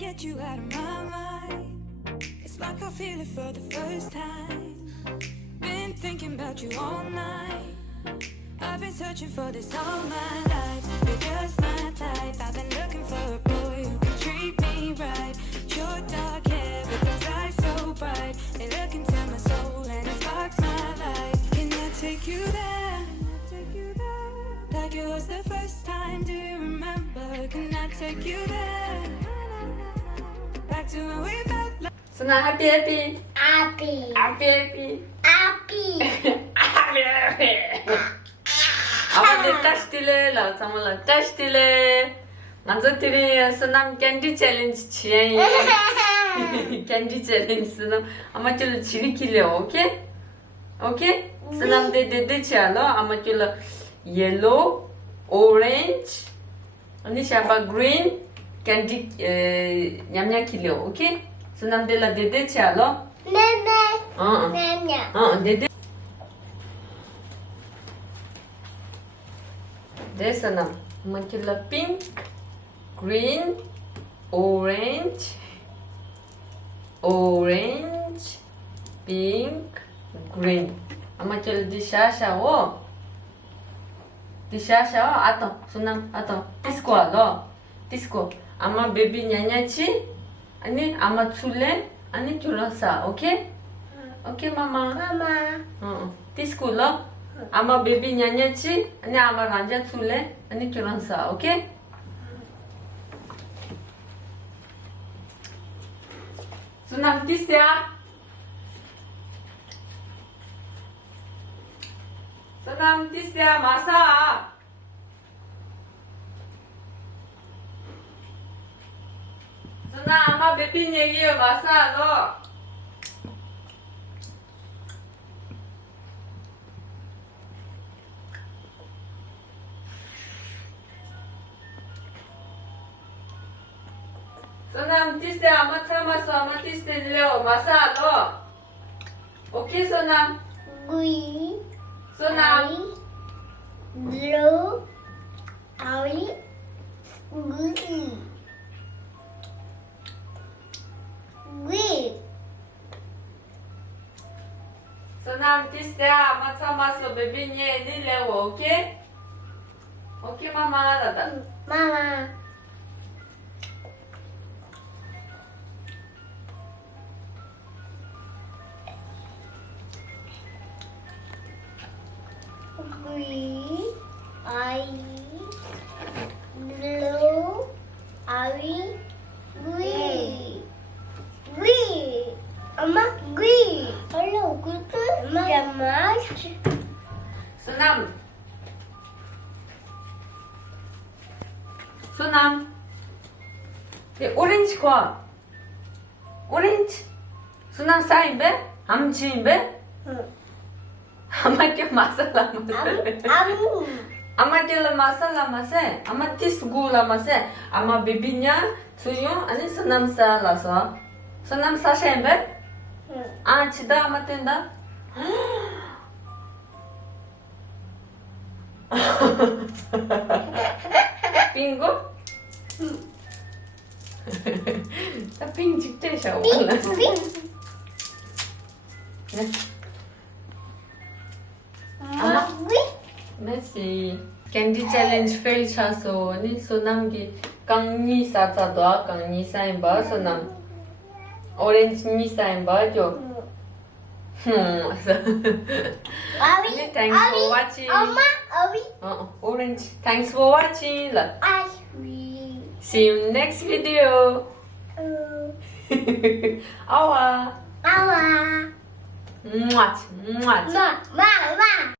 get you out of my mind. It's like I feel it for the first time. Been thinking about you all night. I've been searching for this all my life. You're just my type. I've been looking for a boy who can treat me right. Short dark hair with those eyes so bright. They look into my soul and it sparks my life. Can I take you there? Like it was the first time, do you remember? Can I take you there? Back to when we felt like. Suna happy happy. Happy. Happy happy. Happy. 아버님 따시딜래, 정말 따시딜래. 먼저 드리 수남 캔디 챌린지 지행. 캔디 챌린지 수남 아마 줄 지리킬래, 오케이? 오케이? 수남 데데데 치알로 아마 줄 yellow, orange, ani siapa green, candy nyamnya kilo, okay? Sunam de la dede chalo. Nene. Nene. Dede. De sunam. Makila pink, green, orange, pink, green. Amakila di shashawo. Disha atau sunam atau disco lo disco ama baby nyanyachi ani ama chule ani curasa okay mama disco lo ama baby nyanyachi ani ama ranja chule ani curasa okay sunam disya Sunam tisya masa. Sunam ama baby 얘기해 masa lo. Sunam tisya ama 참았어 ama tisya masa lo. 오케이 Sunam. Green. Sunam. Blue. Orange. Green. Green. Sunam tisya matamaso baby niye nilewo, okay? Okay mama dada. Mama. Green, orange, blue, orange, green. Green. Mama, green. Hello, good. Mama. Sunam. Sunam. 오렌지 과. 오렌지. Sunam 사인배? 암지인배? 응. Ama masalah mase. Ama kela masalah mase. Ama tisgula mase. Ama bibinya suyo ani sunam sa laso. Sunam sa shembe? Ah, chida ama tenda. Bingo? Ta ping 직제 셔. 네. Mama, green. Merci. Candy challenge fail chaso ni sonam gi kangni sa cha do kangni sai ba sonam orange ni sai ba jo. Orange. Thanks for watching. Mama, orange. Orange. Thanks for watching. Ice cream. See you next video. Awa. Mama. Mwah. Mwah. Mama.